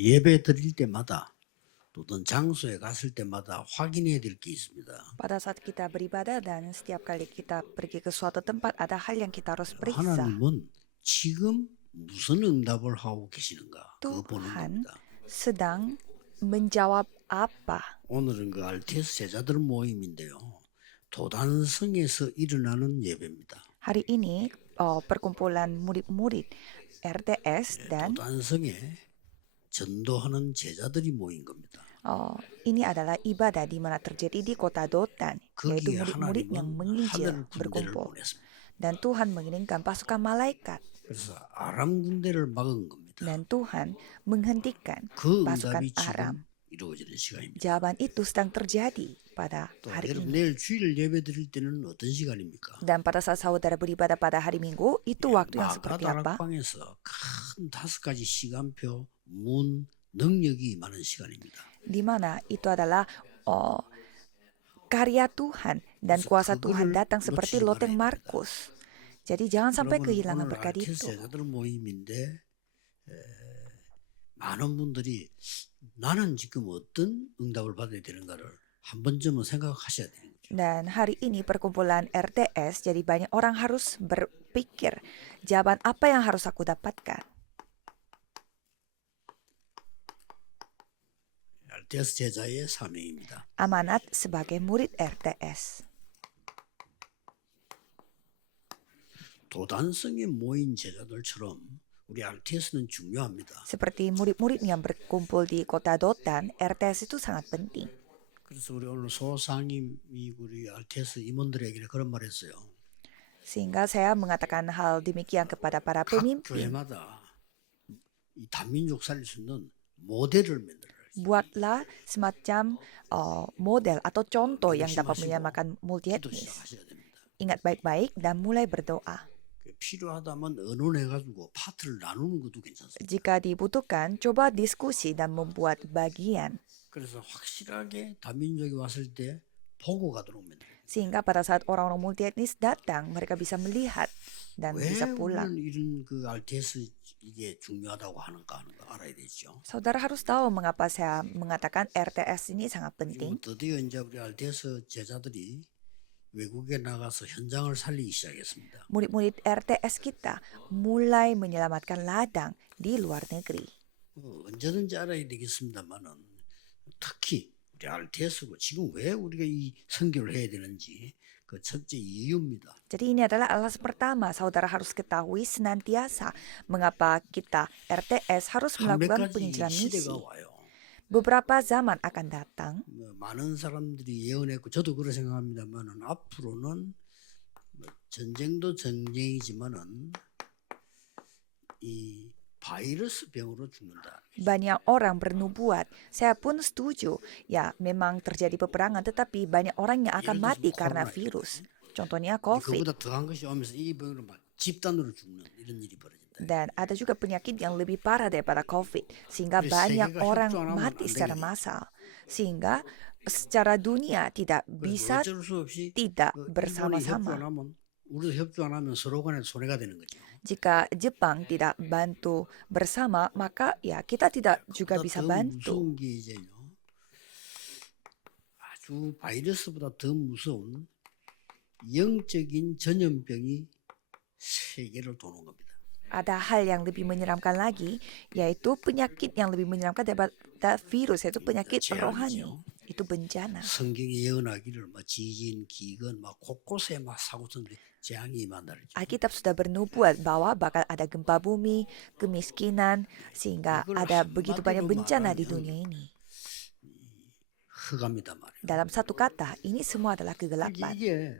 예배 드릴 때마다 또는 장소에 갔을 때마다 확인해야 될 게 있습니다. Pada saat kita beribadah dan setiap kali kita pergi ke suatu tempat, ada hal yang kita harus periksa. 하나님은 지금 무슨 응답을 하고 계시는가 그거 보는 Tuhan 겁니다. sedang menjawab apa? 오늘은 그 RTS 제자들 모임인데요. 도단성에서 일어나는 예배입니다. Hari ini perkumpulan murid-murid RTS dan 도단성에 전도하는 제자들이 모인 겁니다. ini adalah ibadah di mana terjadi di kota Dotan, yaitu 거기에 murid-murid yang 하나님은 menginjil 하늘 군대를 berkumpul. 보냈습니다. Dan Tuhan mengirimkan pasukan malaikat. 그래서 아람 군대를 막은 겁니다. Dan Tuhan menghentikan 그 pasukan 응답이 Aram. 지금 이루어지는 시간입니다. Jawaban itu sedang terjadi pada 또 hari 여러분 ini. 내일 주일 예배 드릴 때는 어떤 시간입니까? Dan pada saat saudara beribadah pada hari Minggu, itu waktu yang seperti apa? 마가다락방에서 큰 5가지 시간표, 문, 능력이 임하는 시간입니다. Di mana itu adalah karya Tuhan dan kuasa Tuhan datang seperti loteng Markus. Jadi jangan sampai kehilangan 오늘 berkat RTS itu. 제자들 모임인데 많은 분들이 나는 지금 어떤 응답을 받아야 되는가를 한 번쯤은 생각하셔야 되는 거죠. Dan hari ini perkumpulan RTS, jadi banyak orang harus berpikir, jawaban apa yang harus aku dapatkan? RTS 제자의 사명입니다. Amanat sebagai murid RTS. 도단성에 모인 제자들처럼 우리 RTS는 중요합니다. Seperti murid-murid yang berkumpul di kota Dotan, RTS itu sangat penting. 그래서 우리 오늘 소상임이 우리 RTS 임원들에게 그런 말했어요. Sehingga saya mengatakan hal demikian kepada para 각 pemimpin. 교회마다 이 단민족 살릴 수 있는 모델을 만들어요. Buatlah semacam model atau contoh yang dapat 명심하시고 menyamakan 기도 multietnis. 시작하셔야 됩니다. Ingat baik-baik dan mulai berdoa. 필요하다면 의논해가지고 파트를 나누는 것도 괜찮습니다. Jika dibutuhkan, coba diskusi dan membuat bagian. 그래서 확실하게 다민족이 왔을 때 보고 가도록 만들어요. Sehingga pada saat orang-orang multietnis datang, mereka bisa melihat dan 왜 bisa pulang. 우리는 이런 그 RTS 이게 중요하다고 하는가 하는 거 알아야 되죠. Saudara harus tahu mengapa saya mengatakan RTS ini sangat penting. 지금 드디어 이제 우리 RTS 제자들이 외국에 나가서 현장을 살리기 시작했습니다. Murid-murid RTS kita mulai menyelamatkan ladang di luar negeri. 언제든지 알아야 되겠습니다만은 특히 우리 RTS고 지금 왜 우리가 이 선교를 해야 되는지 그 첫째 이유입니다. Jadi ini adalah alasan pertama saudara harus ketahui senantiasa mengapa kita RTS harus 한 몇 melakukan 가지 penginjilan misi. 시대가 와요. Beberapa zaman akan datang. 많은 사람들이 예언했고 저도 그렇게 생각합니다만은 앞으로는 전쟁도 전쟁이지만은 이 바이러스 병으로 죽는다. Banyak orang bernubuat. Saya pun setuju. Ya, memang terjadi peperangan, tetapi banyak orang yang akan mati karena virus. Contohnya COVID. 그보다 더한 것이 오면서 이 병으로 막 집단으로 죽는 이런 일이 벌어진다. Dan ada juga penyakit yang lebih parah daripada COVID. Sehingga banyak orang mati secara massal. Sehingga secara dunia tidak bisa 어쩔 수 없이 tidak 일본이 협조 안 bersama-sama. 하면 우리도 협조 안 하면 서로 간에 손해가 되는 거죠. Jika Jepang tidak bantu bersama, maka ya kita tidak juga 그보다 bisa 더 bantu. 무서운 게 이제요. 아주 바이러스보다 더 무서운 영적인 전염병이 세계를 도는 겁니다. Ada hal yang lebih menyeramkan lagi, yaitu penyakit yang lebih menyeramkan daripada virus, yaitu penyakit rohani. Itu bencana. 성경이 예언하기를 막 지진, 기근, 막 곳곳에 막 사고천들이 재앙이 임한다는 Alkitab sudah bernubuat bahwa bakal ada gempa bumi, kemiskinan, sehingga ada begitu banyak bencana di dunia ini. 흑암이다 말이에요. Dalam satu kata, ini semua adalah kegelapan. 이게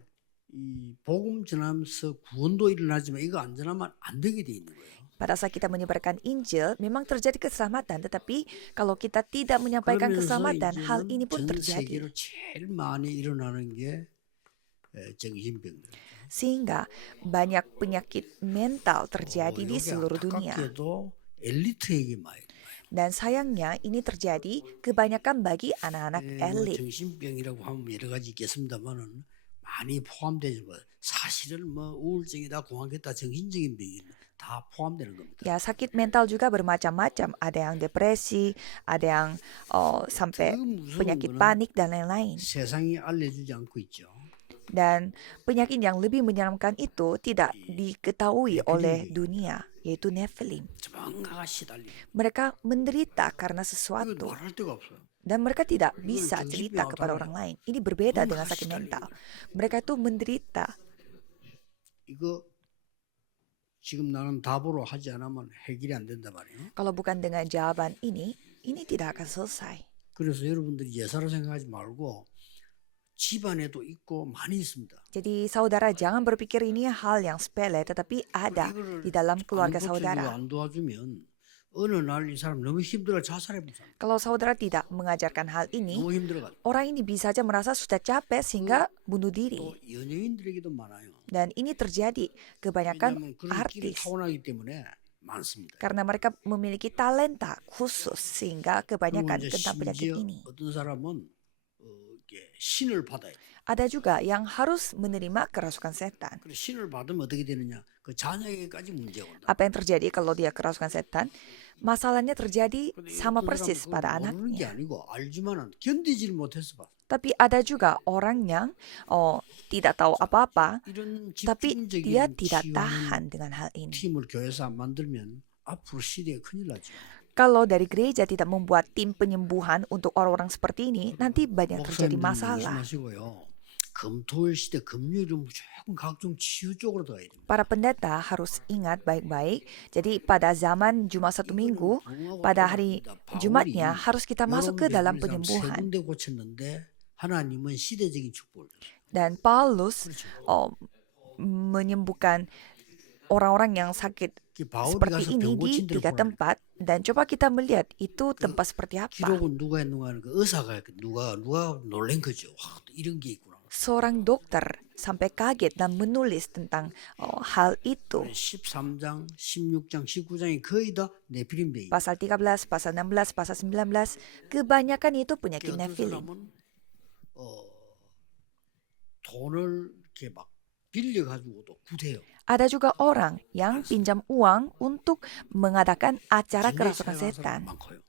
이 복음 전하면서 구원도 일어나지만 이거 안 전하면 안 되게 돼 있는 거예요. Pada saat kita menyebarkan Injil, memang terjadi keselamatan. Tetapi kalau kita tidak menyampaikan keselamatan, hal ini pun 전 terjadi. 세계로 제일 많이 일어나는 게 정신병들. Sehingga banyak penyakit mental terjadi di seluruh dunia. 안타깝게도 엘리트에게 많이. Dan sayangnya ini terjadi kebanyakan bagi anak-anak elit. 정신병이라고 하면 여러 가지 있겠습니다만은 많이 포함되지만 사실은 뭐 우울증이다, 공황이다, 정신적인 병이 다 포함되는 겁니다. Ya, sakit mental juga bermacam-macam. Ada yang depresi, ada yang sampai 그 무서운 penyakit 거는 panik dan lain-lain. 세상이 알려주지 않고 있죠. Dan penyakit yang lebih menyeramkan itu tidak diketahui oleh Nephilim. dunia, yaitu Nephilim. 저만가가 시달리는. Mereka menderita karena 이거 sesuatu 말할 데가 없어요. dan mereka tidak bisa 정신병 cerita kepada 달라요. orang lain. Ini berbeda dengan 뭔가 sakit 시달리는 mental. 거예요. Mereka itu menderita. 이거 지금 나는 답으로 하지 않으면 해결이 안 된단 말이에요. Kalau bukan dengan jawaban ini tidak akan selesai. 그래서 여러분들이 예사로 생각하지 말고 집안에도 있고 많이 있습니다. Jadi saudara jangan berpikir ini hal yang sepele, tetapi ada 이거를 di dalam keluarga 안 고쳐주고 saudara. 안 도와주면 어느 날 이 사람 너무 힘들어 자살해 본 사람. Kalau saudara tidak mengajarkan hal ini, 너무 힘들어가지고. orang ini bisa saja merasa sudah capek sehingga bunuh 또 diri. 연예인들에게도 많아요. Dan ini terjadi kebanyakan 왜냐하면 그런 길이 artis. 타고나기 때문에 많습니다. Karena mereka memiliki talenta khusus sehingga 그리고 kebanyakan 이제 tentang penyakit 심지어 ini. 어떤 사람은 이게 신을 받아야 돼. Ada juga yang harus menerima kerasukan setan. 그래 신을 받으면 어떻게 되느냐? 그 자녀에게까지 문제가 온다. Apa yang terjadi kalau dia kerasukan setan? Masalahnya terjadi 근데 sama 어떤 persis 사람은 pada 그걸 모르는 게 anaknya. 아니고 알지만은 견디질 못해서 봐. Tapi ada juga orang yang tidak tahu apa-apa, 이런 tapi dia 집중적인 tidak 치유하는 tahan dengan hal ini. 팀을 교회에서 안 만들면 앞으로 시대에 큰일 나죠. Kalau dari gereja tidak membuat tim penyembuhan untuk orang-orang seperti ini, nanti banyak terjadi 목사님들은 masalah. 조심하시고요. 금토일 시대 금요일은 무조건 각종 치유 쪽으로 들어가야 됩니다. Para pendeta harus ingat baik-baik. Jadi pada zaman Jumat satu minggu, pada hari Jumatnya harus kita masuk ke dalam 세 penyembuhan. 군데 고쳤는데 하나님은 시대적인 축복을 줬어요. Dan Paulus 그렇죠. menyembuhkan orang-orang yang sakit 바울이 seperti 가서 ini 병 di 고친 데를 3 보라. tempat. Dan coba kita melihat itu tempat seperti apa. 기록은 누가 했는가 하는 그 의사가 누가 놀란 거죠. 와, 이런 게 있구나. Seorang dokter sampai kaget dan menulis tentang hal itu. 13장, 16장, 19장이 거의 다 네피림병이. Pasal 13, pasal 16, pasal 19, kebanyakan itu penyakit 어떤 Nephilim. 사람은 돈을 이렇게 막 빌려 가지고도 구대요. Ada juga orang yang pinjam uang untuk mengadakan acara kerasukan setan. 많고요.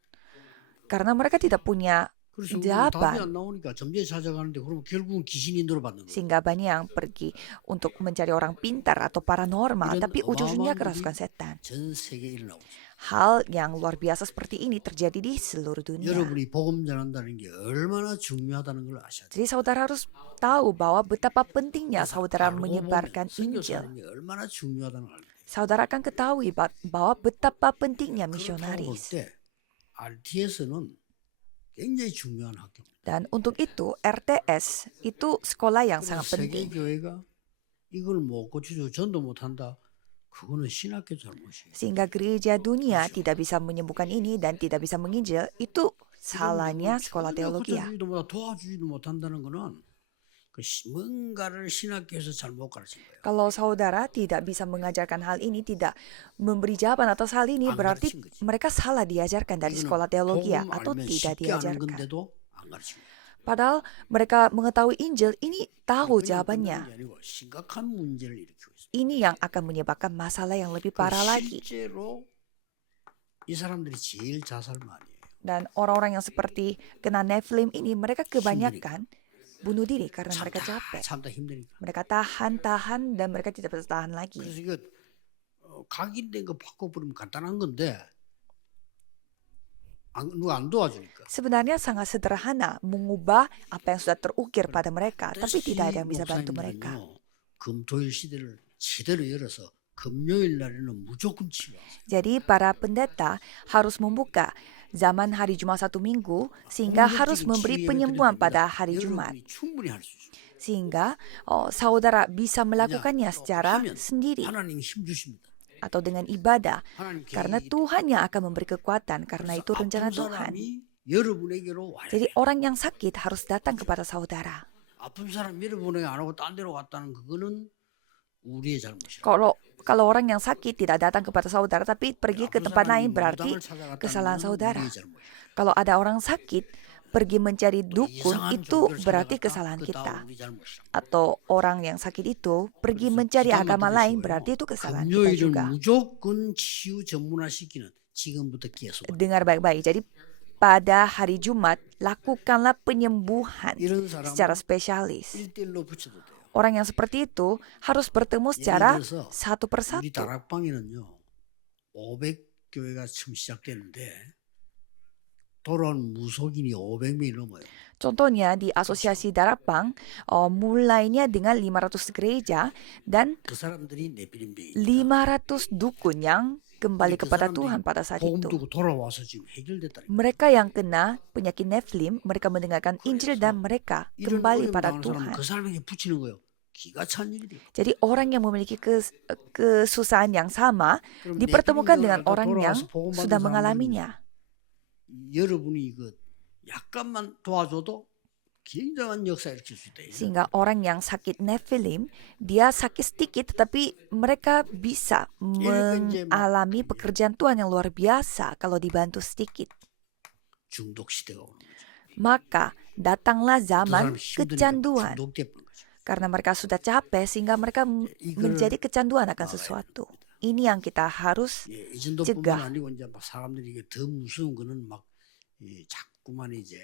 Karena mereka tidak punya 그래서 답이 jawaban. 안 나오니까 점쟁이 찾아가는데 그러면 결국은 귀신이 인도를 받는 거예요. Sehingga banyak yang pergi untuk mencari orang pintar atau paranormal. 이런 Tapi ujung-ujungnya 어마어마한 kerasukan 일이 setan. 전 세계에 일어나고 있어요. Hal yang luar biasa seperti ini terjadi di seluruh dunia. 여러분이 복음 전한다는 게 얼마나 중요하다는 걸 아셔야 돼요. Jadi saudara harus tahu bahwa betapa pentingnya saudara 알고 menyebarkan 보면 Injil. 선교사는 게 얼마나 중요하다는 걸 알아요. Saudara akan ketahui bahwa betapa pentingnya 그렇다고 볼 misionaris. 때 RTS는 굉장히 중요한 학교입니다. Dan untuk itu RTS itu sekolah yang sangat 세계 penting. 교회가 이걸 못 고치고 전도 못한다. 그거는 신학교 잘못이에요. Sehingga gereja dunia tidak bisa menyembuhkan ini dan tidak bisa menginjil, itu salahnya sekolah teologi ya. 고쳐주지도 못하고 도와주지도 못한다는 거는 뭔가를 신학교에서 잘못 가르친 거예요. Kalau saudara tidak bisa mengajarkan hal ini, tidak memberi jawaban atas hal ini, 안 berarti 가르친 거지. mereka salah diajarkan dari 이거는 sekolah teologi ya, 복음 atau 알면 tidak 쉽게 아는 diajarkan. 건데도 안 가르친 거예요. Padahal mereka mengetahui Injil, ini tahu 그냥 끝나는 jawabannya. 게 아니고 심각한 문제를 일으키고 있어요. Ini yang akan menyebabkan masalah yang lebih parah lagi. 실제로 이 사람들이 제일 자살 많이 해요. Dan orang-orang yang seperti kena Nephilim ini, mereka kebanyakan bunuh diri karena mereka capek. 참다 힘드니까. Mereka tahan dan mereka tidak bisa tahan lagi. 그래서 이거 각인된 거 바꿔버리면 간단한 건데 누가 안 도와주니까. Sebenarnya sangat sederhana mengubah apa yang sudah terukir pada mereka, 그래서 tapi tidak ada yang 이 bisa bantu mereka. 목사님들은요, 금토일 시대를 제대로 열어서 금요일 날에는 무조건 치유하세요. Jadi para pendeta harus membuka zaman hari Jumat satu minggu sehingga harus memberi penyembuhan pada hari Jumat. 여러분이 충분히 할 수 있어요. Sehingga saudara bisa melakukannya secara 하면 sendiri 하나님이 힘 주십니다. atau dengan ibadah. 하나님 Karena 계획이 Tuhan yang akan memberi kekuatan, karena itu 그래서 rencana 아픈 Tuhan. 사람이 여러분에게로 와야 Jadi 돼요. orang yang sakit harus datang kepada saudara. 아픈 사람 여러분에게 안 하고 딴 데로 갔다는 그거는 우리의 잘못이에요. Kalau orang yang sakit tidak datang kepada saudara tapi pergi ke tempat lain berarti kesalahan saudara. Kalau ada orang sakit pergi mencari 또 dukun 이상한 itu 종교를 berarti 찾아갔다. kesalahan 그거 다 kita. 우리 잘못이라고. Atau orang yang sakit itu pergi 그래서 mencari 기가 agama 막히게 lain 쉬워요. berarti itu kesalahan kita 금요일은 juga. 무조건 치유 전문화시키는 지금부터 계속 Dengar baik-baik. Jadi pada hari Jumat lakukanlah penyembuhan 이런 secara 사람은 spesialis. 1대1로 붙여도 돼요. Orang yang seperti itu harus bertemu 예를 secara 들어서 satu 우리 persatu. 다락방에는요 500교회가 처음 시작됐는데 돌아온 무속인이 500명이 넘어요. Contohnya di Asosiasi Darapang, mulainya dengan 500 gereja dan 그 사람들이 네피림병입니다. 500 dukun yang kembali 그 kepada 사람들이 Tuhan pada saat 복음 itu. 두고 돌아와서 지금 해결됐다는 거예요. Mereka yang kena penyakit Nephilim, mereka mendengarkan Injil dan mereka 이런 kembali 어려움 pada 당한 사람은 Tuhan. 그 사람에게 붙이는 거예요. 기가 찬 일이에요. Jadi orang yang memiliki kesusahan yang sama 그럼 dipertemukan dengan 네피림병을 orang yang 돌아와서 복음 받은 sudah 사람들은요. mengalaminya. 여러분이 그 약간만 도와줘도 굉장한 역사 일으킬 수 있다. Sehingga orang yang sakit Nephilim, dia sakit sedikit tetapi mereka bisa mengalami pekerjaan Tuhan yang luar biasa kalau dibantu sedikit. 중독 시대가 오는 거죠. Maka datanglah 그 zaman 사람 힘드니까 kecanduan. 중독돼 버린 거죠. Karena mereka sudah capek sehingga mereka menjadi kecanduan akan sesuatu. Ini yang kita harus 예, 이 정도뿐만 cegah. 아니고 이제 막 사람들이 이게 더 무서운 거는 막 자꾸만 이제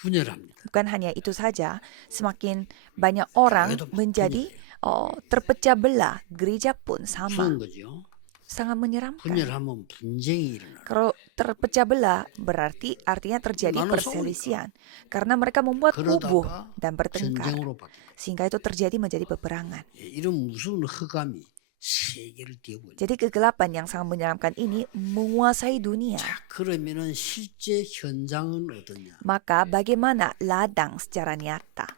분열합니다. Bukan hanya itu saja, semakin banyak orang menjadi terpecah belah. Gereja pun sama, 무서운 거죠. sangat menyeramkan. 분열하면 분쟁이 일어나요. Kalau terpecah belah berarti artinya terjadi 나눠 perselisihan. Karena mereka membuat kubu 그러다가 dan bertengkar. 전쟁으로 바뀌어요. Sehingga itu terjadi menjadi peperangan. 예, 이런 무서운 흑암이 세계를 띄우고 있는. Jadi kegelapan yang sangat menyeramkan ini menguasai dunia. 자, 그러면은 실제 현장은 어떠냐? Maka bagaimana ladang secara nyata?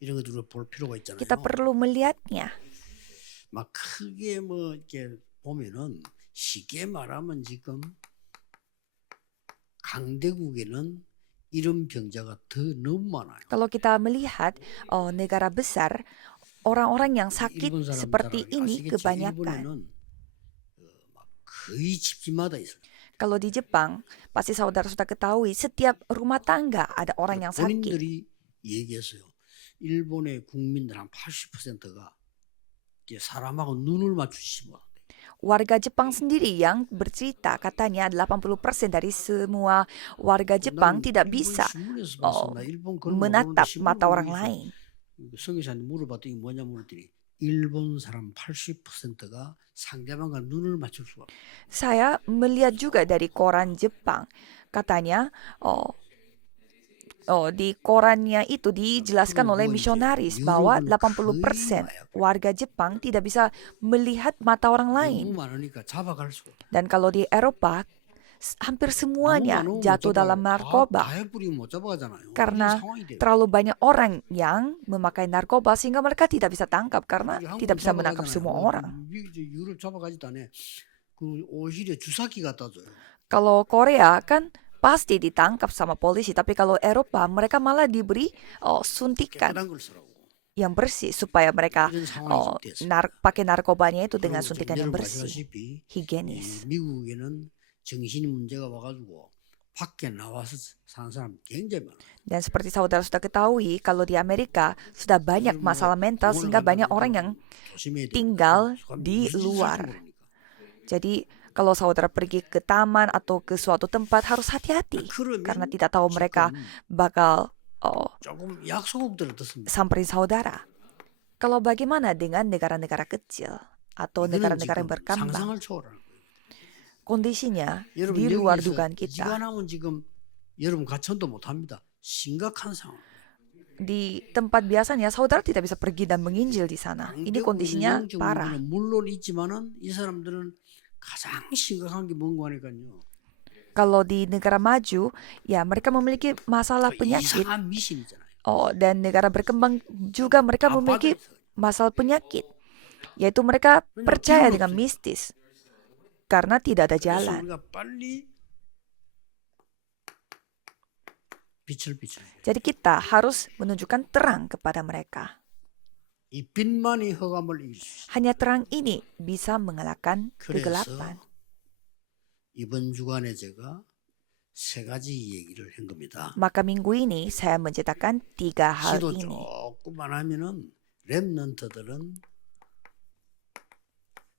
이런 것들을 볼 필요가 있잖아요. Kita perlu melihatnya. 막 크게 뭐 이렇게 보면은 쉽게 말하면 지금 강대국에는 이런 병자가 더 너무 많아요. Kalau kita melihat negara besar, orang-orang yang sakit 일본 사람들 seperti ini 아시겠죠? kebanyakan. 일본에는 막 거의 집집마다 있어요. Kalau di Jepang, pasti saudara sudah ketahui setiap rumah tangga ada orang yang sakit. 본인들이 얘기했어요. 일본의 국민들 한 80%가 사람하고 눈을 맞추지 못. Warga Jepang sendiri yang bercerita katanya 80% dari semua warga Jepang tidak bisa menatap mata orang lain. 성교사님 물어봤더니 뭐냐 물었더니 일본 사람 80%가 상대방과 눈을 맞출 수가 없어요. Saya melihat juga dari koran Jepang. Katanya di korannya itu dijelaskan oleh misionaris bahwa 80% warga Jepang tidak bisa melihat mata orang lain. 너무 많으니까 잡아갈 수가 없어요. Dan kalau di Eropa, hampir semuanya 너무 많으면 jatuh 못 dalam 잡아가요. narkoba. 다 해버리면 못 잡아가잖아요. Karena 이런 상황이 돼요. terlalu banyak orang yang memakai narkoba sehingga mereka tidak bisa tangkap karena 우리 한국 tidak bisa menangkap 잡아가잖아요. semua 뭐, orang. 유럽 잡아가지도 않아. 그 오히려 주사기 갖다 줘요. Kalau Korea kan pasti ditangkap sama polisi, tapi kalau Eropa mereka malah diberi suntikan 깨끗한 걸 쓰라고. yang bersih supaya mereka 이런 상황이 좀 됐어요. pakai narkobanya itu dengan 그리고 suntikan 좀 yang 여러분 bersih, 아시다시피 higienis. 미국에는 정신 문제가 와가지고 밖에 나와서 사는 사람 굉장히 많아요. Dan seperti saudara sudah ketahui, kalau di Amerika sudah banyak masalah mental sehingga banyak orang yang 조심해야 돼요. tinggal 그건 di 무슨 짓을 luar. 모르니까. Jadi kalau saudara pergi ke taman atau ke suatu tempat harus hati-hati 그러면 karena tidak tahu mereka 지금 bakal 조금 약소국들 어떻습니까? samperin saudara. Kalau bagaimana dengan negara-negara kecil atau 이거는 negara-negara yang 지금 berkembang? 상상을 초월하는 거예요. Kondisinya 여러분 di luar 여기서 dugaan kita. 이관하면 지금 여러분 가천도 못합니다. 심각한 상황. Di tempat biasanya saudara tidak bisa pergi dan menginjil di sana. Ini kondisinya 운영적 parah. 문제는 물론 있지만은 이 사람들은 가장 심각한 게 뭔가 하니까요. Kalau di negara maju, ya mereka memiliki masalah 그 penyakit. 이상한 미신이잖아요. Dan negara berkembang juga mereka 다 memiliki 빠져있어요. masalah penyakit. Yaitu mereka percaya dengan mistis. Karena tidak ada 그래서 jalan. 우리가 빨리 빛을 비춰야 돼요. Jadi kita harus menunjukkan terang kepada mereka. 이 빛만이 흑암을 이길 수 있어요. Hanya terang ini bisa mengalahkan 그래서 kegelapan. 이번 주간에 제가 세 가지 얘기를 한 겁니다. Maka minggu ini saya menceritakan 3 hal 기도 ini. 조금만 하면은 렘넌트들은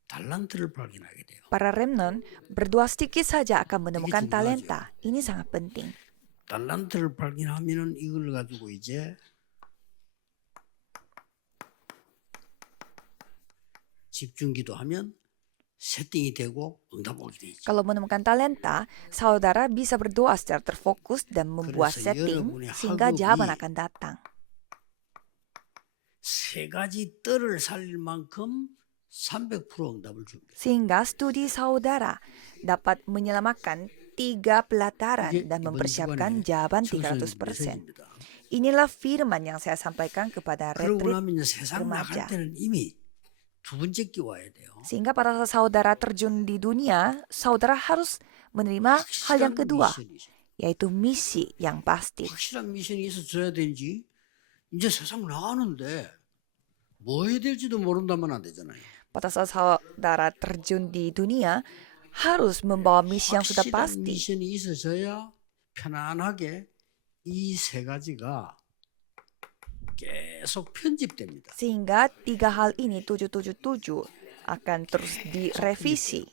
달란트를 발견하게 돼요. Para remnant berdoa sedikit saja akan menemukan 중요하죠. talenta. Ini sangat penting. 달란트를 발견하면은 이걸 가지고 이제 집중기도하면 세팅이 되고 응답 오게 되죠. Kalau menemukan talenta, saudara bisa berdoa secara terfokus dan membuat 그래서 setting 여러분의 sehingga 학업이 jawaban akan datang. 세 가지 뜰을 살릴 만큼 300% 응답을 줍니다. Sehingga studi saudara dapat menyelamatkan 3 pelataran 이게 dan 이번 mempersiapkan 주간에 jawaban 청소년 300%. 메시지입니다. Inilah firman yang saya sampaikan kepada 그러고 retreat 나면 이제 세상 remaja. 나갈 때는 이미 두 번째 끼 와야 돼요. Sehingga pada saat saudara terjun di dunia, saudara harus menerima hal yang 확실한 kedua, 미션이 있어요. yaitu misi yang pasti. 확실한 미션이 있어줘야 되지. 이제 세상 나가는데 뭐 해야 될지도 모른다면 안 되잖아요. Pada saat saudara terjun di dunia, harus membawa misi yang sudah 확실한 pasti. 미션이 있어져야 편안하게 이 세 가지가 계속 편집됩니다. Sehingga 3 hal ini 777 akan terus direvisi.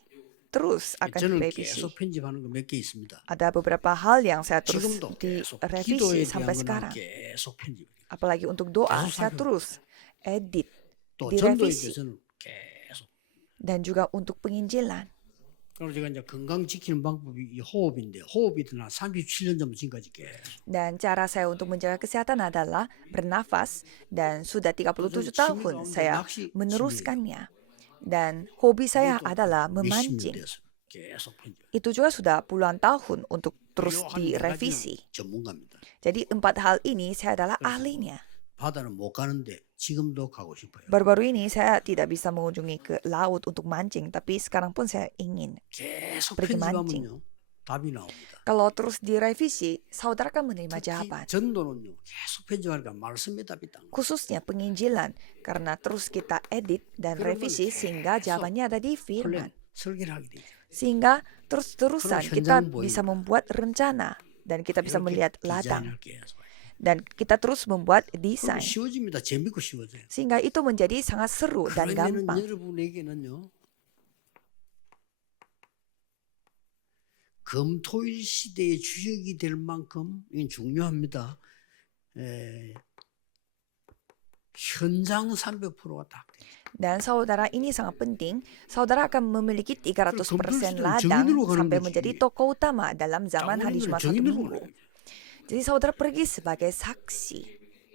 Terus akan 저는 direvisi. 계속 편집하는 거 몇 개 있습니다. Ada beberapa hal yang saya terus 지금도 계속 direvisi 기도에 sampai 대한 sekarang. 거는 계속 편집해요. Apalagi untuk doa, 계속 saya 살펴봐요. terus edit 또 전도에 direvisi. 대해서는 계속. Dan juga untuk penginjilan. 그리고 제가 이제 건강 지키는 방법이 이 호흡인데 호흡이 한 37년 전부터 지금까지 계속. Dan cara saya untuk menjaga kesehatan adalah bernafas dan sudah 37 tahun saya meneruskannya. Dan hobi saya adalah 몇십 년 memancing. 돼서 계속 편집. Itu juga sudah puluhan tahun untuk terus 한 네 가지는 direvisi. 전문가입니다. Jadi 4 hal ini saya adalah ahlinya. 바다는 못 가는데 지금도 가고 싶어요. Baru-baru ini saya tidak bisa mengunjungi ke laut untuk mancing, tapi sekarang pun saya ingin. 계속 pergi mancing. 편집하면요 답이 나옵니다. Kalau terus direvisi, saudara akan menerima 특히 jawaban. 전도는요 계속 편집하니까 말씀에 답이 딱 나와요. Khususnya penginjilan, karena terus kita edit dan revisi sehingga jawabannya ada di firman. 플랜 설계를 하게 되죠. Sehingga terus-terusan 그럼 kita 현장은 bisa 보입니다. membuat rencana dan kita bisa 이렇게 melihat ladang 디자인을 계속. dan kita terus membuat 그럼 desain 쉬워집니다. 재밌고 쉬워져요. sehingga itu menjadi sangat seru dan 그러면은 gampang. 여러분에게는요 금토일 시대의 주역이 될 만큼 이건 중요합니다. 현장 300%가 딱 돼요. Dan saudara ini sangat penting. Saudara akan memiliki 300% Tentu ladang 정인으로 가는 sampai 거지. menjadi tokoh utama dalam zaman hari 장로님들은 Jumat 1 정인으로 minggu. 가는 거죠. Jadi saudara pergi sebagai saksi,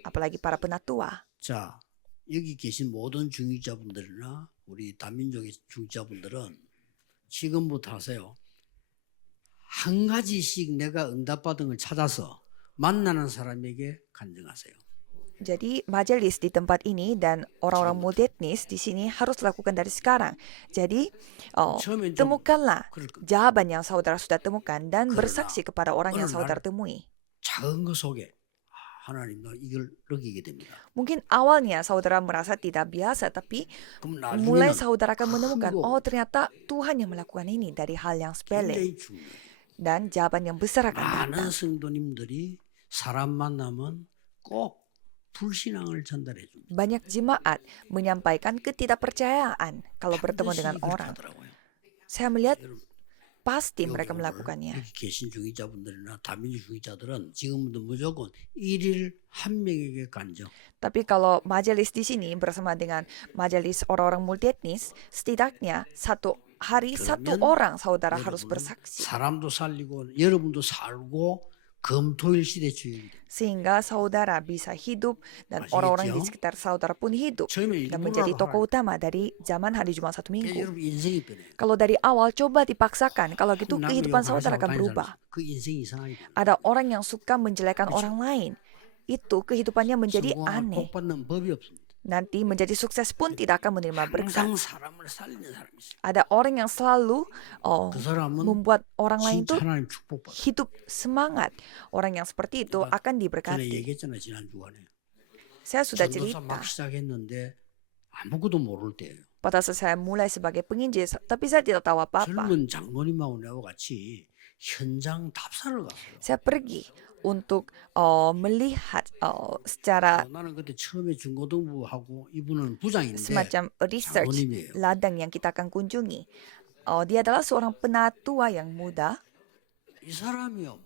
apalagi para penatua. 자, 여기 계신 모든 중위자분들이나 우리 다민족의 중위자분들은 지금부터 하세요. 한 가지씩 내가 응답받은 걸 찾아서 만나는 사람에게 간증하세요. Jadi majelis di tempat ini dan orang-orang multietnis di sini harus lakukan dari sekarang. Jadi 처음엔 좀 temukanlah 그럴 겁니다. jawaban yang saudara sudah temukan dan 그러나 bersaksi kepada orang yang 어느 saudara 날 temui. 작은 것 속에 하나님 나 이걸 느끼게 됩니다. Mungkin awalnya saudara merasa tidak biasa, tapi 그럼 mulai 나중에는 saudara akan menemukan, 거, oh ternyata Tuhan yang melakukan ini dari hal yang sepele. 굉장히 중요해요. Dan jawaban yang besar akan 많은 datang. 성도님들이 사람 만나면 꼭 불신앙을 전달해 줍니다. Banyak jemaat menyampaikan ketidakpercayaan kalau bertemu 반드시 dengan 그렇게 orang. 하더라고요. Saya melihat 여러분, pasti 여기 mereka 오늘 melakukannya. 여기 계신 중위자분들이나 다민족 중위자들은 지금부터 무조건 일일 한 명에게 간증. Tapi kalau majelis di sini bersama dengan majelis orang-orang multietnis, setidaknya satu hari satu 그러면 orang saudara harus 여러분은 bersaksi. 사람도 살리고 여러분도 살고 금토일 시대 주역이 됩니다. Sehingga saudara bisa hidup dan 아시겠죠? orang-orang di sekitar saudara pun hidup 처음에 dan menjadi 일부러라도 tokoh 하라. utama dari zaman hari Jumat 1 그러니까 minggu. 여러분 인생이 변해요. Kalau dari awal coba dipaksakan, kalau gitu 남의 kehidupan 욕을 saudara 하시고 akan 다른 berubah. 사람이 그 인생이 이상하게 돼요. Ada orang yang suka menjelekan orang lain. Itu kehidupannya menjadi 성공을 aneh. 복 받는 법이 없습니다. Nanti menjadi sukses pun tidak akan menerima berkat. 항상 사람을 살리는 사람이 있어요. Ada orang yang selalu 그 사람은 membuat orang lain itu 진짜 하나님 축복받아요. hidup semangat. Orang yang seperti itu 제가 akan 전에 diberkati. 얘기했잖아요. 지난 주간에. Saya sudah 전도사 cerita. 막 시작했는데 아무것도 모를 때예요. Pada saat saya mulai sebagai penginjil, tapi saya tidak tahu apa-apa. 젊은 장로님하고 나와 같이 현장 답사를 갔어요. Saya pergi untuk melihat secara 나는 그때 처음에 중고등부하고 이분은 부장인데 semacam research 장로님이에요. ladang yang kita akan kunjungi. Dia adalah seorang penatua yang muda. 이 사람이요,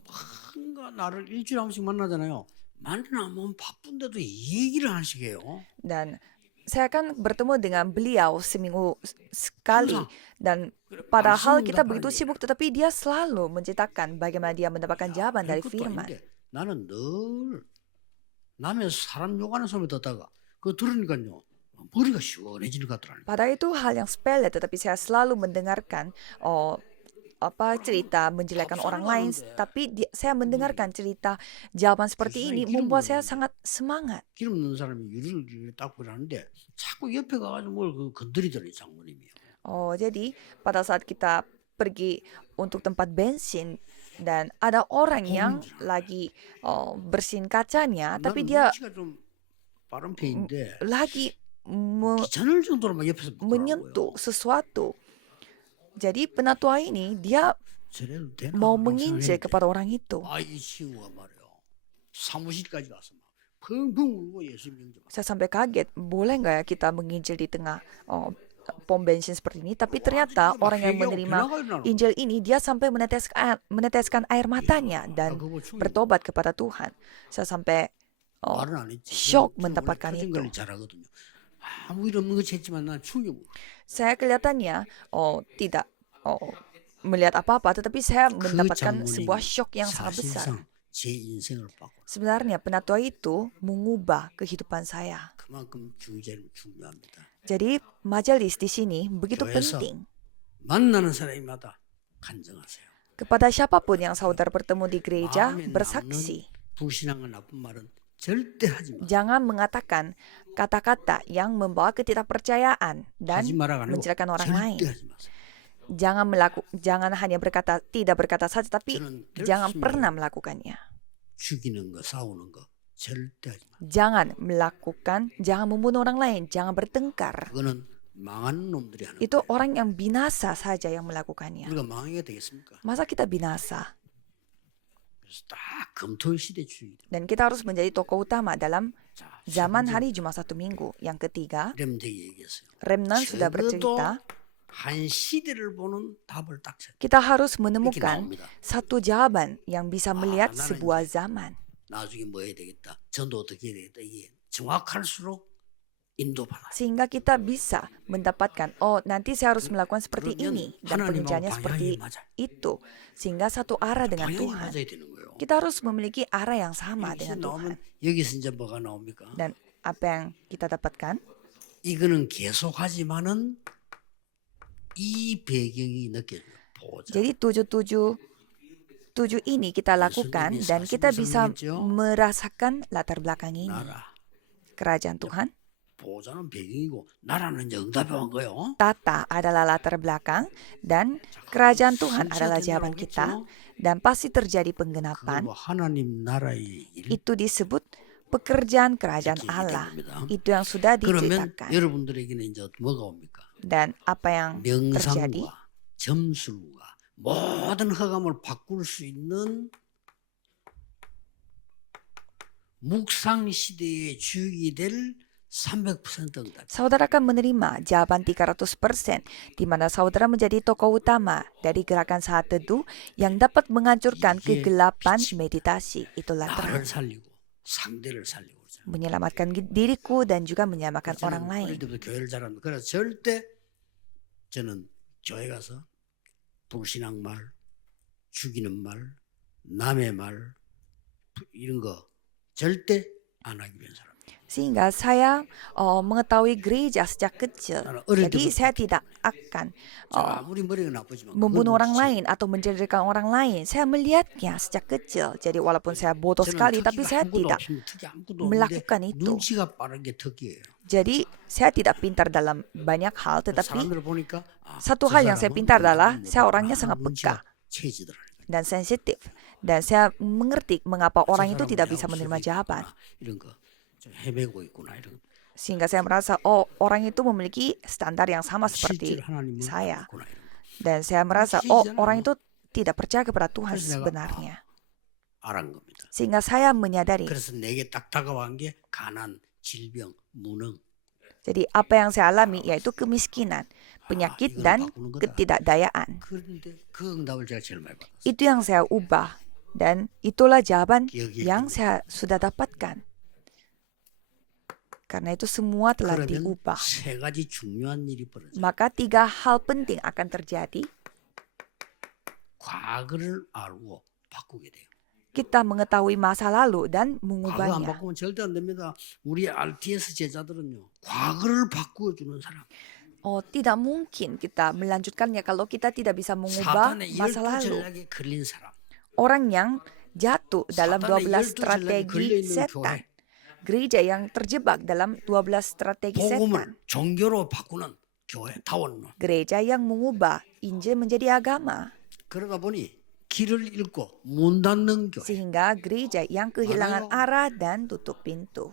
뭔가 나를 일주일에 한 번씩 만나잖아요. 만나면 바쁜데도 이 얘기를 하시게요. Dan saya akan bertemu dengan beliau seminggu sekali. Dan padahal kita begitu sibuk, tetapi dia selalu menceritakan bagaimana dia mendapatkan jawaban dari 별것도 firman. 아닌데 나는 늘 남의 사람 욕하는 소리 듣다가 그거 들으니까요 머리가 시원해지는 것 같더라고요. Padahal itu hal yang sepele, tetapi saya selalu mendengarkan cerita menjelekkan orang lain, tapi saya mendengarkan cerita jawaban seperti ini membuat saya sangat semangat. 기름 넣는 사람이 유리를 닦고 그러는데 자꾸 옆에 가가지고 뭘 건드리더니 장모님이요. Jadi pada saat kita pergi untuk tempat bensin dan ada orang yang lagi bersihin kacanya, tapi dia 눈치가 좀 빠른 편인데 lagi 귀찮을 정도로 막 옆에서 menyentuh sesuatu. Jadi penatua ini dia 저래도 되나? mau 라고 menginjil 생각했는데 kepada orang itu. 이 친구가 말이요 사무실까지 가서 막 펑펑 울고 예수 명절. Saya sampai kaget, boleh nggak ya kita menginjil di tengah pom bensin seperti ini? Tapi ternyata orang yang menerima injil ini dia sampai meneteskan air matanya dan bertobat kepada Tuhan. Saya sampai 말은 안 했지. shock 저 원래 mendapatkan 표정 itu. 관리 잘하거든요. 아무 일 없는 것이 했지만 난 충격. Saya kelihatannya tidak melihat apa-apa, tetapi saya mendapatkan 장모님이 sebuah shock yang sangat besar. 사실상 제 인생을 바꿔. Sebenarnya penatua itu mengubah kehidupan saya. 그만큼 중재는 중요합니다. Jadi majelis di sini begitu 교회에서 penting. 만나는 사람마다 간증하세요. Kepada siapapun yang saudara bertemu di gereja, 마음에 bersaksi. 남는 불신앙과 나쁜 말은 절대 하지 마. Jangan mengatakan kata-kata yang membawa ketidakpercayaan dan 하지 말아가 아니고 menjelekkan orang lain. 절대 하지 마세요. Jangan hanya tidak berkata saja, tapi 저는 jangan 결심을 pernah melakukannya. 죽이는 거, 싸우는 거 절대 하지 마. Jangan membunuh orang lain, jangan bertengkar. 그거는 망하는 놈들이 하는 Itu 거예요. orang yang binasa saja yang melakukannya. 우리가 망하게 되겠습니까? Masa kita binasa? 그래서 딱 금토일 시대 주의. Dan kita harus menjadi tokoh utama dalam 자, zaman hari Jumat Satu Minggu. Yang ketiga, 렘되게 얘기했어요. Remnan sudah bercerita, 한 시대를 보는 답을 딱 찾. kita harus 이렇게 menemukan 나옵니다. satu jawaban yang bisa melihat 나는 sebuah 이제 zaman. 나중에 뭐 해야 되겠다. 전도 어떻게 해야 되겠다. 이게 정확할수록 인도받아. Sehingga kita bisa mendapatkan, nanti saya harus melakukan seperti 그러면 ini. Dan 하나님하고 pengerjaannya 방향이 seperti 맞아. itu. Sehingga satu arah dengan 방향이 Tuhan. 맞아야 되는 거예요. Kita harus memiliki arah yang sama 이렇게 dengan Tuhan. 나오면 여기서 이제 뭐가 나옵니까? Dan apa yang kita dapatkan? 이거는 계속하지만은 이 배경이 느껴져요. 보자. Jadi tujuh ini kita lakukan dan kita bisa merasakan latar belakang ini. 나라. Kerajaan Tuhan, 보자는 배경이고 나라는 이제 응답이 온 거예요. tata adalah latar belakang dan kerajaan Tuhan adalah jawaban kita. Dan pasti terjadi 그걸 penggenapan. 뭐 하나님 나라의 일. Itu disebut pekerjaan kerajaan 이렇게 Allah. 얘기합니다. Itu yang sudah 그러면 diceritakan. 여러분들에게는 이제 뭐가 옵니까? Dan apa yang terjadi? 명상과 점술과 모든 허감을 바꿀 수 있는 묵상 시대의 주역이 될 300% 응답. Saudara akan menerima jawaban 300%, di mana saudara menjadi tokoh utama dari gerakan saat teduh yang dapat menghancurkan 이게 kegelapan 빛이 meditasi. Itulah terang. 나를 살리고 상대를 살리고 그러잖아요. Menyelamatkan diriku dan juga menyelamatkan orang 저는 lain. 어릴 때부터 교회를 잘합니다. 그래서 절대 저는 교회 가서 불신앙 말, 죽이는 말, 남의 말 이런 거 절대 안 하기로 한 사람. Sehingga saya mengetahui gereja sejak kecil. 나는 어릴 Jadi 때부터 saya tidak akan 아무리 머리가 나쁘지만 membunuh 그건 orang 진짜 lain atau menjadikan orang lain. Saya melihatnya sejak kecil. Jadi walaupun saya bodoh 저는 sekali, tapi 특기가 saya 아무것도 tidak 없으면 특기 아무것도 없는데 melakukan itu. 눈치가 빠른 게 특기예요. Jadi saya tidak pintar dalam banyak hal, tetapi 사람들을 보니까 satu 저 hal yang saya 사람은 pintar adalah 눈치가 saya orangnya 많아, sangat 눈치가 peka 채지더라니까. dan sensitif. Dan saya mengerti mengapa 저 orang itu 사람은 tidak 내가 bisa 없어도 menerima jawaban. 있구나, 이런 거 좀 헤매고 있구나 이런 거. Sehingga saya merasa, orang itu memiliki standar yang sama seperti 실제로 하나님은 saya. 있구나 이런 거. Dan saya merasa, 실제는 orang itu tidak percaya kepada Tuhan 그래서 내가 sebenarnya. 알은 겁니다. Sehingga saya menyadari. 그래서 내게 딱 다가온 게 가난, 질병, 무능. Jadi apa yang saya alami yaitu kemiskinan, penyakit 이거를 dan 바꾸는 거다. ketidakdayaan. 그런데 그 응답을 제가 제일 많이 받았어요. Itu yang saya ubah dan itulah jawaban 기억이 yang saya sudah dapatkan. Karena itu semua telah 그러면 diubah. 세 가지 중요한 일이 벌어져요. Maka 3 hal penting akan terjadi. 과거를 알고 바꾸게 돼요. Kita mengetahui masa lalu dan 과거 안 mengubahnya. 바꾸면 절대 안 됩니다. 우리 RTS 제자들은요. 과거를 바꾸어 주는 사람. Tidak mungkin kita melanjutkannya kalau kita tidak bisa mengubah 사탄의 masa 12 lalu. 전략에 걸린 사람. Orang yang jatuh dalam 사탄의 12 12 전략에 strategi 걸려있는 setan. 교회. Gereja yang terjebak dalam 12 strategi setan. 복음을 종교로 바꾸는 교회 다원론. Gereja yang mengubah Injil menjadi agama. 그러다 보니 길을 잃고 문 닫는 교회. Sehingga gereja yang kehilangan 많아요. arah dan tutup pintu.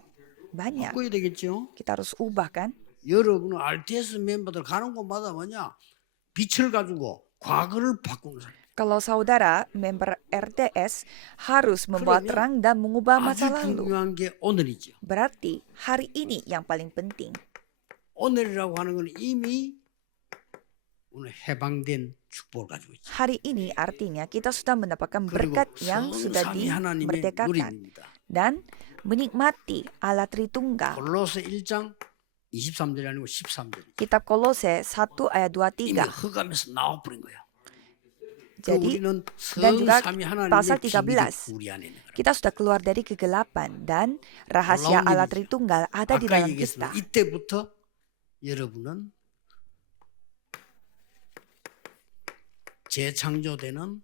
Banyak. 바꿔야 되겠죠. Kita harus ubah kan? 여러분은 RTS 멤버들 가는 곳마다 뭐냐? 빛을 가지고 과거를 바꾸는 사람. Kalau saudara member RTS harus membawa 그러면 terang dan mengubah masa 아주 lalu. 중요한 게 오늘이죠. Berarti hari ini yang paling penting. 오늘이라고 하는 건 이미 오늘 해방된 축복을 가지고 있죠. Hari ini artinya kita sudah mendapatkan 그리고 berkat yang sudah 성삼위 하나님의 dimerdekakan 누림입니다. dan menikmati Allah Tritunggal. 골로새 1장 23절이 아니고 13절. Kitab Kolose 1 ayat 이미 23. 흑암에서 나와버린 거야. Jadi 우리는 dan juga 성삼위 pasal 하나님의 비밀이 13. 우리 안에 있는 거야. kita sudah keluar dari kegelapan dan rahasia 놀라운 Allah 일이죠. Tritunggal ada di 아까 dalam 얘기했습니다. kita. 이때부터 여러분은 재창조되는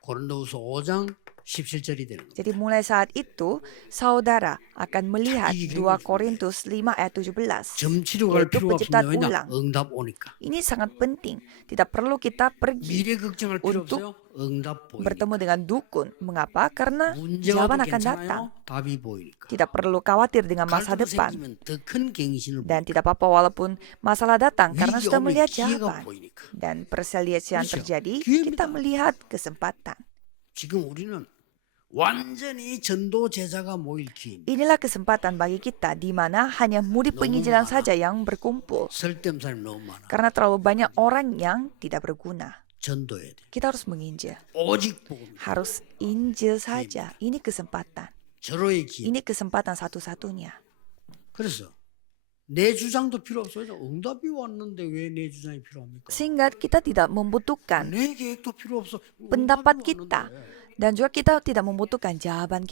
고린도후서 5장 17절이 되는 거예요. Jadi mulai saat itu saudara akan melihat 이 2 Korintus 5 ayat 17. 점치러 갈 yaitu 필요가 penciptaan 없습니다. 왜냐? ulang. 응답 오니까. Ini sangat penting. Tidak perlu kita pergi 미래 걱정할 필요 untuk 없어요. 응답 보이니까. bertemu dengan dukun. Mengapa? Karena 문제가 jawaban akan datang. 괜찮아요. 답이 보이니까. Tidak perlu khawatir dengan masa 갈등 depan. 생기면 더 큰 갱신을 Dan 보니까. tidak apa-apa walaupun masalah datang karena 위기 sudah 오면 melihat 기회가 jawaban. 보이니까. Dan perselisihan 그렇죠. terjadi, 기회입니다. kita melihat kesempatan. 지금 우리는 완전히 전도 제자가 모일 기회입니다. Inilah kesempatan bagi kita di mana hanya murid 너무 penginjilan 많아. saja yang berkumpul. 쓸데없는 사람이 너무 많아. Karena terlalu banyak orang yang tidak berguna. 전도해야 돼. Kita harus menginjil. 오직 복음. Harus injil saja. Ini kesempatan. 절호의 기회. Ini kesempatan satu-satunya. 그래서 내 주장도 필요 없어요. 응답이 왔는데 왜 내 주장이 필요합니까? Sehingga kita tidak membutuhkan 내 계획도 필요 없어. pendapat 응답이 kita. 왔는데. Dan juga kita tidak membutuhkan jawaban.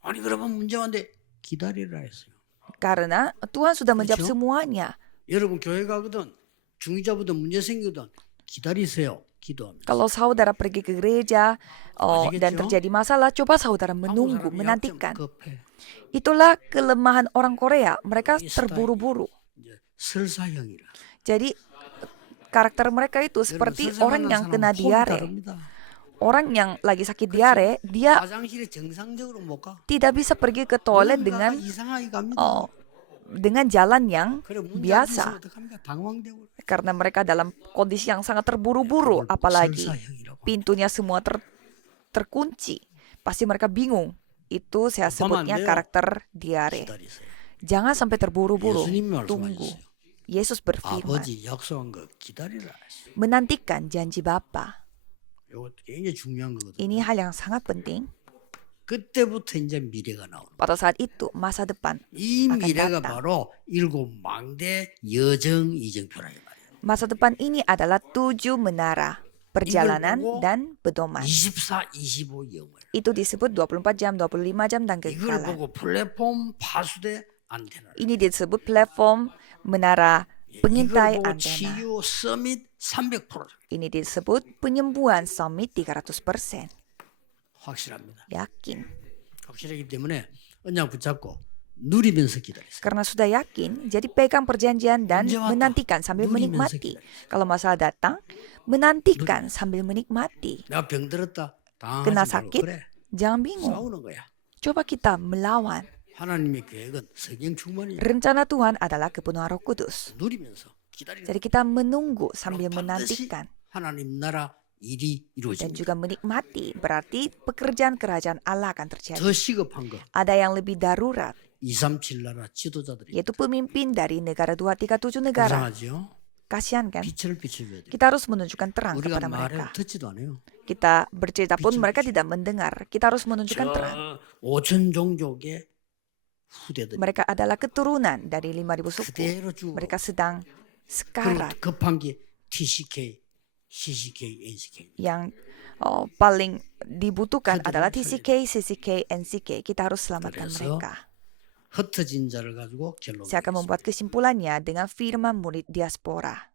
아니 그러면 문제 왔는데 기다리라 했어요. Karena Tuhan sudah menjawab 그렇죠? semuanya. 여러분 교회 가거든 중위자보다 문제 생기거든 기다리세요. 기도합니다. Kalau saudara pergi ke gereja dan 아시겠죠? terjadi masalah, coba saudara 한국 menunggu, 사람이 menantikan. 약점 급해. Itulah kelemahan orang Korea. Mereka 이 terburu-buru. 이제 설사형이라. Jadi karakter mereka itu 여러분, seperti 설사 orang 만난 yang 사람은 kena 폼이 diare. 다릅니다. Orang yang lagi sakit diare, dia 화장실에 정상적으로 못 가. tidak bisa pergi ke toilet 뭔가가 dengan 이상하게 갑니다. dengan jalan yang 그래 문제 biasa. 어떡합니까? 당황되고. Karena mereka dalam kondisi yang sangat terburu-buru, apalagi 설사형이라고. pintunya semua terkunci. Pasti mereka bingung. Itu saya sebutnya 돼요. karakter diare. 기다리세요. Jangan sampai terburu-buru. 예수님이 Tunggu. 말씀하셨어요. Yesus berfirman, 아버지 약속한 거 기다리라. menantikan janji Bapa. 이거 굉장히 중요한 거거든요. Ini hal yang sangat penting. 그때부터 이제 미래가 나오는 거예요. Pada saat itu, masa depan. 이 아까 미래가 봤다. 바로 일곱 망대 여정 이정표라 이 말이에요. Masa depan ini adalah 7 menara, perjalanan 보고 dan pedoman. 24, 25 영월. Itu disebut 24 jam, 25 jam, dan 이걸 kekekalan. 보고 플랫폼 파수대 안테나. Ini disebut platform menara 이걸 pengintai 보고 antena. 치유 서밋 300%. Ini disebut penyembuhan summit 300%. 확실합니다. Yakin. 확실하기 때문에 언약 붙잡고 누리면서 기다리세요. Karena sudah yakin, jadi pegang perjanjian dan 문제 왔다. menantikan sambil 누리면서 menikmati. 기다리세요. Kalau masalah datang, menantikan sambil menikmati. 내가 병들었다. Kena 당하지 말고 sakit, 그래. jangan bingung. 싸우는 거야. Coba kita melawan. 하나님의 계획은 성령 충만이야. Rencana Tuhan adalah kepenuhan Roh Kudus. 누리면서 기다리는 Jadi kita menunggu sambil 반드시 menantikan. 하나님 나라 일이 dan 이루어집니다. juga menikmati, berarti pekerjaan kerajaan Allah akan terjadi. 더 시급한 거 Ada yang lebih darurat, 237 나라 지도자들이 yaitu pemimpin dari negara 237 negara. 불쌍하죠. Kasihan kan? 빛을 비춰줘야 돼. Kita harus menunjukkan terang 우리가 kepada 말을 mereka. 듣지도 않아요. Kita bercerita pun Bicara. mereka tidak mendengar. Kita harus menunjukkan terang. 저 5천 종족의 후대들이 Mereka adalah keturunan dari 5.000 suku. 그대로 죽어. Mereka sedang 그리고 sekarat. 급한 게 TCK, CCK, NCK. Yang paling dibutuhkan 그들을 adalah 살려야 TCK, CCK, NCK. Kita harus selamatkan 그래서 mereka. 흩어진 자를 가지고 결론을 Saya akan 내겠습니다. membuat kesimpulannya dengan firman murid diaspora.